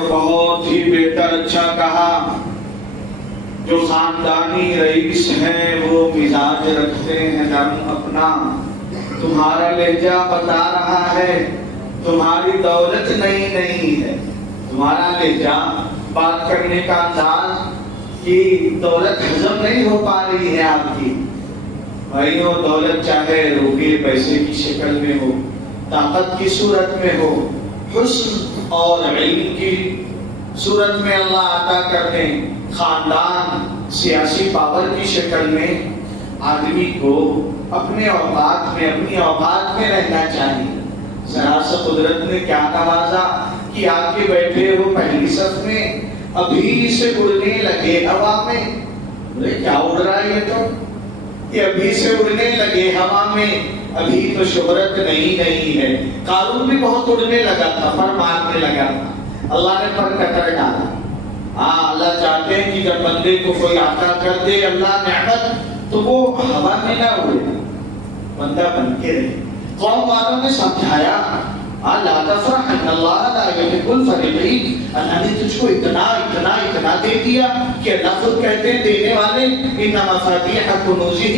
بہت ہی بہتر اچھا کہا، جو خاندانی رئیس ہیں وہ مزاج رکھتے ہیں نرم اپنا. تمہارا لہجہ بتا رہا ہے تمہاری دولت نئی نہیں ہے. تمہارا لہجہ، بات کرنے کا انداز کی دولت ہضم نہیں ہو پا رہی ہے آپ کی. بھائیو، دولت چاہے روپے پیسے کی شکل میں ہو، طاقت کی صورت میں ہو، حسن اور علم کی صورت میں اللہ عطا کرتے ہیں، خاندان سیاسی پاور کی شکل میں، آدمی کو اپنے اوقات میں اپنی اوقات میں رہنا چاہیے. ذرا سا قدرت نے کیا نوازا کہ آپ کے بیٹھے ہو پہلی صف میں، ابھی سے اڑنے لگے ہوا میں. کیا اڑ رہا ہے یہ تو، یہ ابھی سے اڑنے لگے ہوا میں. ابھی تو شہرت نہیں ہے. قارون بھی بہت اڑنے لگا تھا، پر مارنے لگا تھا، اللہ نے پر کتر ڈالا. ہاں، اللہ چاہتے ہیں کہ جب بندے کو کوئی عطا کر دے اللہ نعمت، تو وہ ہوا میں نہ اڑے، بندہ بن کے رہے. قوم والوں نے سمجھایا، لا تفرح ان اللہ لا يحب الفرحین. اللہ نے تجھ کو اتنا دے دیا کہ اللہ خود کہتے ہیں دینے والے، ان مفاتیح کنوزہ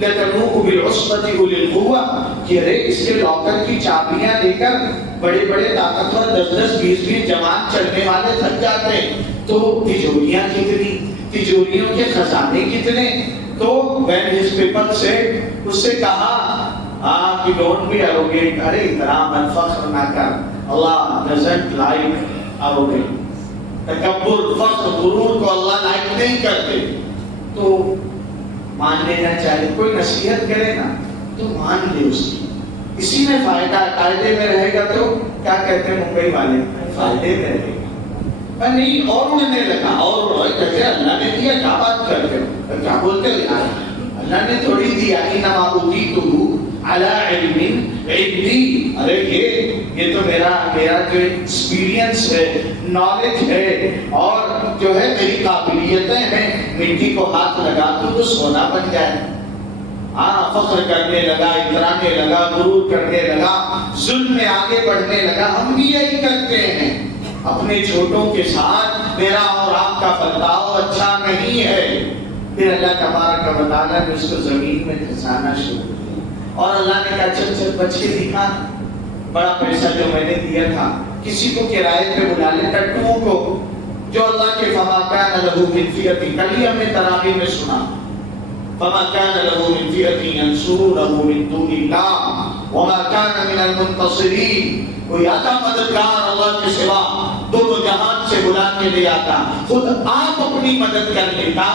لتنوء بالعصبۃ اولي القوہ، کہ ارے اس کے لاکر کی چابیاں لے کر بڑے بڑے طاقتور 10-10 20-20 جوان چلنے والے تھک جاتے ہیں. تو تجوریاں کتنی، تجوریوں کے خزانے کتنے. تو when his people said، اس سے کہا کہ don't be arrogant. ارے اتنا من فخر نہ کر. اللہ doesn't like arrogant. تکبر، فخر، غرور کو اللہ لائک نہیں کرتے. تو مان لینا چاہیے. کوئی نصیحت کرے نا تو مان لے اس کی، اسی میں فائدہ. قاعدے میں رہے گا تو کیا کہتے ہیں ممبئی والے، فائدے میں رہے گا. نہیں اور اڑنے لگا، اور کہتے اللہ نے دیا، کیا بات کرتے ہو، کیا بولتے ہو یار، اللہ نے تھوڑی دیا. انما اوتیتہ علی علم عندی. ارے یہ تو میرا جو ایکسپیرینس ہے، نالج ہے، اور جو ہے میری قابلیتیں ہیں. مٹی کو ہاتھ لگا تو سونا بن جائے. فخر کرنے لگا، اترانے لگا، غرور کرنے لگا، ظلم میں آگے بڑھنے لگا. ہم بھی یہی کرتے ہیں اپنے چھوٹوں کے ساتھ. میرا اور آپ کا برتاؤ اچھا نہیں ہے. پھر اللہ تبارک و تعالیٰ نے اس کو زمین میں دھسانا شروع کیا، اور اللہ نے کہا چل بچ کے دکھا. بڑا پیسہ جو میں نے دیا تھا، کسی کو کرائے پہ بلا لے، ٹٹوؤں کو، جو اللہ کے فما کان لہ من فئۃ، کل ہی ہم نے تراویح میں سنا، فما کان لہ من فئۃ ینصرونہ من دون اللہ وما کان من المنتصرین. کوئی آتا مددگار اللہ کے سوا دونوں جہان سے بلا کے لے آتا، خود آپ اپنی مدد کر لیتا.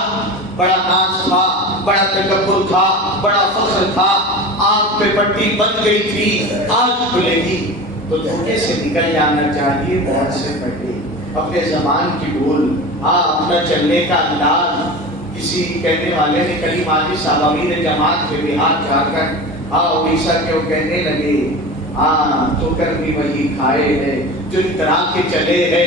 بڑا ناز تھا، بڑا تکبر تھا، بڑا فخر تھا. آنکھ پہ پٹی بن گئی تھی، آج کھلے گی. تو دھوکے سے نکل جانا چاہیے، بہت سے پٹے اپنے زبان کی بھول، اپنا چلنے کا انداز. کسی کہنے والے نے کلی ماجی صاحب امیر جماعت کے بہار جھارکھنڈ اڑیسہ کے، وہ کہنے لگے تو کر بھی وہی کھائے ہے جو اترا کے چلے ہے.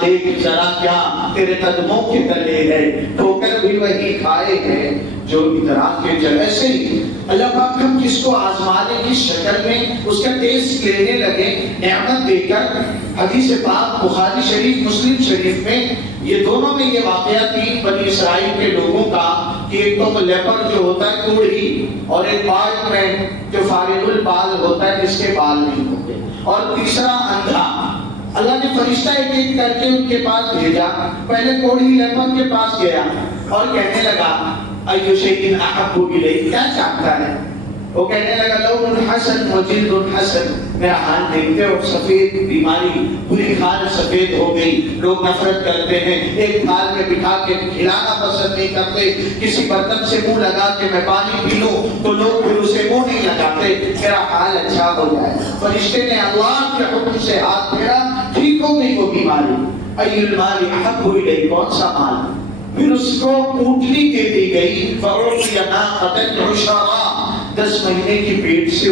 دیکھ ذرا کیا تیرے قدموں کے تلے ہے، تو کر بھی وہی کھائے ہے جو اترا کے چلے. ایسے ہی اللہ پاک ہم کس کو آزمانے کی شکل میں اس کا ٹیسٹ لینے لگے نعمت دے کر. حدیث پاک بخاری شریف مسلم شریف میں یہ دونوں میں یہ واقعہ تھی بنی اسرائیل کے لوگوں کا، کہ ایک تو لیپر جو ہوتا ہے کوڑھی، اور ایک بارڈ میں جو فارغ البال ہوتا ہے جس کے بال نہیں ہوتے، اور تیسرا اندھا. اللہ نے فرشتہ ایک ایک کر کے ان کے پاس بھیجا. پہلے کوڑھی لیپر کے پاس گیا اور کہنے لگا ایو شیء احب الیک، کیا چاہتا ہے؟ وہ کہنے لگا لون حسن و جلد حسن. میرا حال دیکھتے ہو، سفید بیماری، پوری کھال سفید ہو گئی. لوگ نفرت کرتے ہیں، ایک تھال میں بٹھا کے کھلانا پسند نہیں کرتے. کسی برتن سے منہ لگا کے میں پانی پی لوں تو لوگ پھر اسے منہ نہیں لگاتے. میرا حال اچھا ہو جائے. فرشتے نے اللہ کے حکم سے ہاتھ پھیرا، ٹھیک ہو گئی وہ بیماری. ای المال احب الیک، کون سا مال؟ پھر اس کو اونٹنی دے دی گئی. فاعطی ناقۃ عشرا، 10 مہینے کی پیٹ سے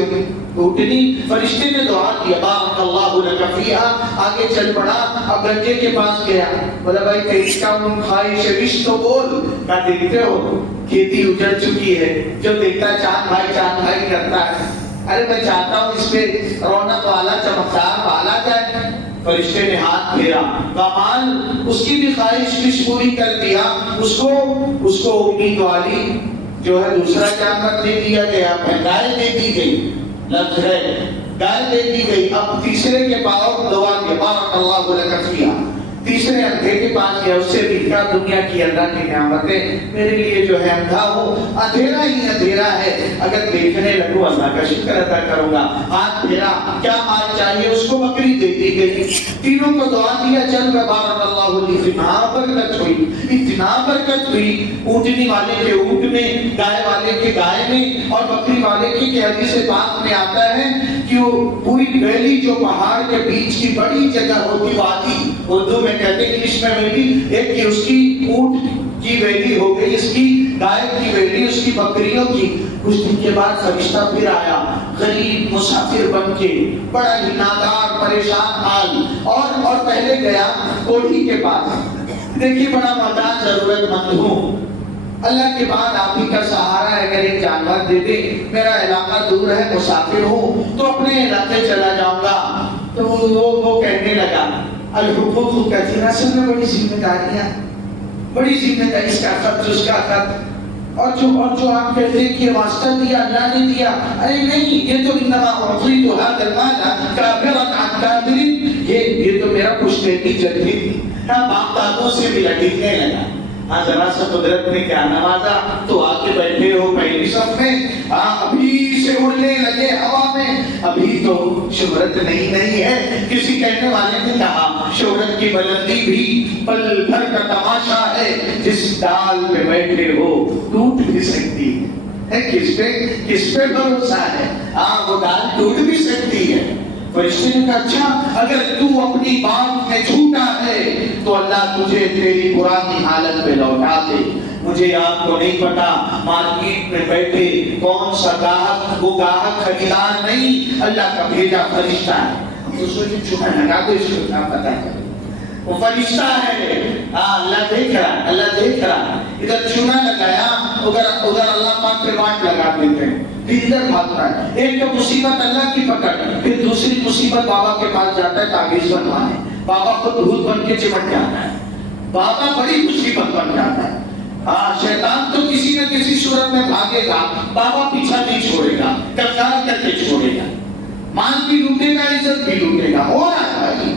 اونٹنی. فرشتے نے دعا کی بارک اللہ لک فیہا. آگے چل پڑا، اب گنجے کے پاس گیا، بولا بھائی کہیں کا ان خواہش وش تو بول. کیا دیکھتے ہو کھیتی اجڑ چکی ہے، جو دیکھتا چاند بھائی کرتا ہے. ارے میں چاہتا ہوں اس پہ رونق والا چمکدار والا جائے. فرشتے نے ہاتھ پھیرا، کمال اس کی بھی خواہش پوری کر دیا، اس کو امید والی جو ہے دوسرا جانور دے دیا گیا، گائے دے دی گئی، لفظ ہے گائے دے دی گئی۔ اب تیسرے کے پاس دعا کے بارک اللہ لک فیہا، تیسرے اندھے کے پاس گیا، اس سے بھی کہا دنیا کی اللہ کی نعمتیں میرے لیے جو ہے اندھا ہو، اندھیرا ہی اندھیرا ہے، اگر دیکھنے لگوں اللہ کا شکر ادا کروں گا۔ ہاتھ پھیرا، کیا مال چاہیے، اس کو بکری دے دی گئی۔ تینوں کو دعا دیا، چل بارک اللہ لی فیہا، برکت ہوئی، اتنا برکت ہوئی، اونٹنی والے کے اونٹ میں، گائے والے کے گائے میں، اور بکری والے کی حدیث پاک میں آتا ہے کہ وہ پوری ویلی جو پہاڑ کے بیچ کی بڑی جگہ ہوتی، وادی اردو میں کہتے ہیں، انگلش میں بھی ایک کہ اس کی اونٹ کی ویلی ہو گئی، اس کی گائے کی ویلی، اس کی بکریوں کی۔ کچھ دن کے بعد فرشتہ پھر آیا، غریب مسافر بن کے، بڑا ہی نادار پریشان حال، اور پہلے گیا کوڑھی کے پاس، دیکھیے بڑا محتاج ضرورت مند ہوں، اللہ کے بعد آپ ہی کا سہارا ہے، اگر ایک جانور دے دے، میرا علاقہ دور ہے، مسافر ہوں تو اپنے علاقے چلا جاؤں گا۔ تو وہ کہنے لگا الحقوق کثیرہ، اصل میں بڑی ذمہ داریاں، بڑی ذمہ داری، اس کا خرچ، اس کا خرچ، اور جو آپ کہتے ہیں کہ واسطہ دیا اللہ نے دیا، ارے نہیں، یہ تو انما اعطیت هذا المال كابرا عن كابر، یہ تو میرا پشتیبی جدید تھی، باپ دادوں سے بھی لٹکنے لگا۔ ہاں ذرا سا قدرت نے کیا نوازا، تو آ کے بیٹھے ہو پہلی صف میں، ابھی سے اڑنے لگے ہوا میں، ابھی تو شہرت نہیں ہے۔ کسی کہنے والے نے کہا شہرت کی بلندی بھی پل بھر کا تماشا ہے، جس ڈال پہ بیٹھے ہو ٹوٹ بھی سکتی ہے، کس پہ بھروسہ ہے، ہاں وہ ڈال ٹوٹ بھی سکتی ہے۔ فرشتے نے کہا اچھا اگر تو اپنی بات میں جھوٹا ہے تو اللہ تجھے تیری پرانی حالت پہ لوٹا دے۔ مجھے آپ کو نہیں پتا مارکیٹ میں بیٹھے کون سا گاہک، وہ گاہک خریدار نہیں، اللہ کا بھیجا فرشتہ ہے، تو سوچے چھوٹا لگا دو، اس کو کیا پتا ہے، وہ فرشتہ ہے، اللہ دیکھ رہا، ادھر چونا لگایا، ادھر اللہ پاک پہ واٹ لگا دیتے ہیں، پھر ادھر بھاگتا ہے، ایک تو مصیبت اللہ کی پکڑ، پھر دوسری مصیبت بابا کے پاس جاتا ہے تعویذ بنوانے، بابا خود بھوت بن کے چمٹ جاتا ہے، بابا بڑی مصیبت بن جاتا ہے۔ شیطان تو کسی نہ کسی صورت میں بھاگے گا، بابا پیچھا نہیں چھوڑے گا، کنگال کر کے چھوڑے گا، مال بھی لوٹے گا، عزت بھی لوٹے گا، ہو رہا ہے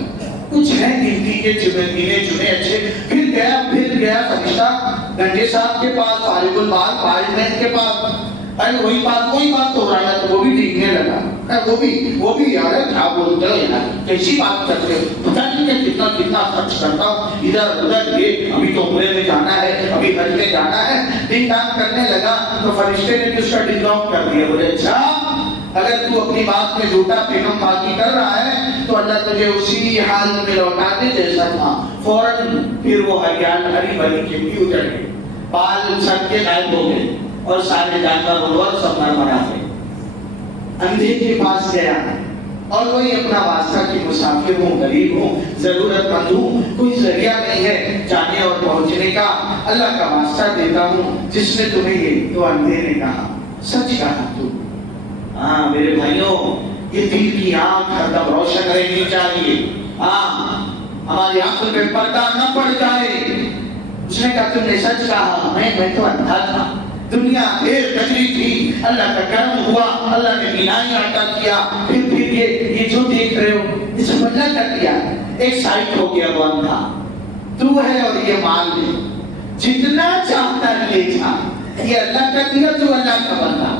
کچھ ہے گنتی کے گنے چنے اچھے۔ پھر گیا فرشتہ گنجے صاحب کے پاس، فارغ البال پارلیمنٹ کے پاس، ارے وہی بات تو رہا ہے، تو وہ بھی ٹھیکنے لگا، وہ بھی یار کیا بولتے ہو یار، کیسی بات کرتے ہو، پتہ نہیں کہ کتنا خرچ کرتا ہوں ادھر ادھر، یہ ابھی تو عمرے میں جانا ہے، ابھی حج میں جانا ہے، ڈنگ ڈانگ کرنے لگا۔ تو فرشتے نے اس کا ڈنگ ڈانگ کر دیا، بولے اچھا اگر تو اپنی بات میں جھوٹا پیغام بازی کر رہا ہے تو اللہ تجھے اسی حال میں لوٹا دے جیسا تھا۔ فوراً پھر وہ ہری بھری کھیتی اجڑ گئی، بال سڑ کے غائب ہو گئے، اور سارے جانور سب مرمرا گئے۔ اندھے کے پاس گیا، اور وہی اپنا واسطہ کہ مسافر ہوں، غریب ہوں، ضرورت مند ہوں، کوئی ذریعہ نہیں ہے جانے اور پہنچنے کا، اللہ کا واسطہ دیتا ہوں جس نے تمہیں یہ۔ تو اندھے نے کہا سچ کہا تو، ہاں میرے بھائیوں، یہ دل کی آنکھ ہر دم روشن رہنی چاہیے، ہماری آنکھ پہ پردہ نہ پڑ جائے۔ اس نے کہا تم نے سچ کہا، میں تو اندھا تھا، دنیا دیر گزری تھی، اللہ کا کرم ہوا، اللہ نے بینائی عطا کیا، پھر یہ جو دیکھ رہے ہو اس کو اللہ کر دیا، ایک سائٹ ہو گیا، وہ اندھا تو ہے اور یہ مال ہے، جتنا چاہتا ہے لے جا، یہ اللہ کا دیا، تو اللہ کا بندہ،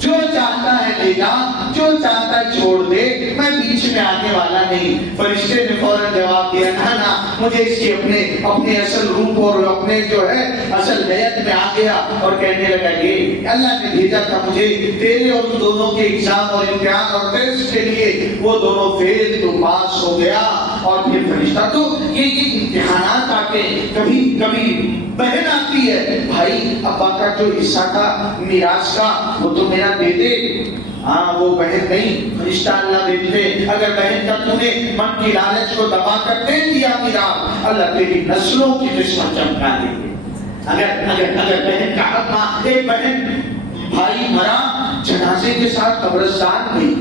جو چاہتا ہے لے جا، جو چاہتا ہے چھوڑ دے، میں بیچ میں آنے والا نہیں۔ فرشتے نے فوراً جواب دیا نہ مجھے اس کی اپنے اصل روپ اور اپنے جو ہے اصل نیت میں آ گیا، اور کہنے لگا یہ اللہ نے بھیجا تھا مجھے تیرے اور دونوں کے ایگزام اور امتحان اور ٹیسٹ کے لیے، وہ دونوں فیل، تو پاس ہو گیا۔ اور پھر فرشتہ تو یہ امتحانات آ کے کبھی بہن آتی ہے، بھائی ابا کا جو حصہ تھا میراث کا وہ تو میرا دے دے، وہ بہن نہیں، فرشتہ اللہ دیتے، اگر بہن کا تو نے من کی لالچ کو دبا کر دے دیا میراث، اللہ تیری نسلوں کی قسمت چمکا دے گے۔ اگر بہن کا حق، ایک بہن بھائی مرا، جنازے کے ساتھ قبرستان گئی،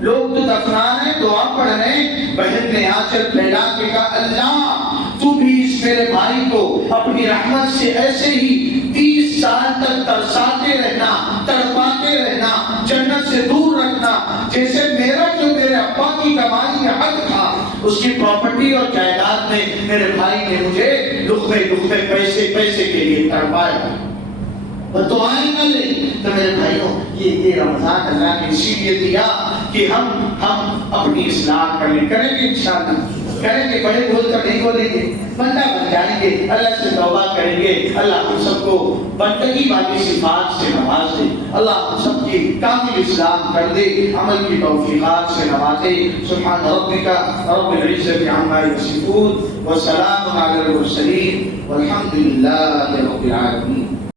لوگ تو دفنا رہے ہیں، دعا پڑھ رہے ہیں، بہن نے آنچل پھیلا کے کہا اللہ تو بھی اس میرے بھائی کو اپنی رحمت سے ایسے ہی 30 سال تک ترساتے رہنا، تڑپاتے رہنا، جنت سے دور رکھنا، جیسے میرا جو میرے ابا کی کمائی میں حق تھا اس کی پراپرٹی اور جائیداد میں میرے بھائی نے مجھے لقمے لقمے پیسے کے لیے تڑپایا۔ اور دعائیں نہ لیں تو میرے بھائیوں یہ رمضان اللہ نے اسی لیے دیا کہ ہم اپنی اصلاح کریں گے انشاءاللہ، کریں گے، بڑے بول کر نہیں بولیں گے، بندہ بن جائیں گے، اللہ سے توبہ کریں گے، اللہ ہم سب کو بندگی والی صفات سے نواز دے، اللہ ہم سب کی کامل اصلاح کر دے، عمل کی توفیقات سے نوازے۔ سبحان ربک رب العزت عما یصفون وسلام علی المرسلین والحمد للہ رب العالمین۔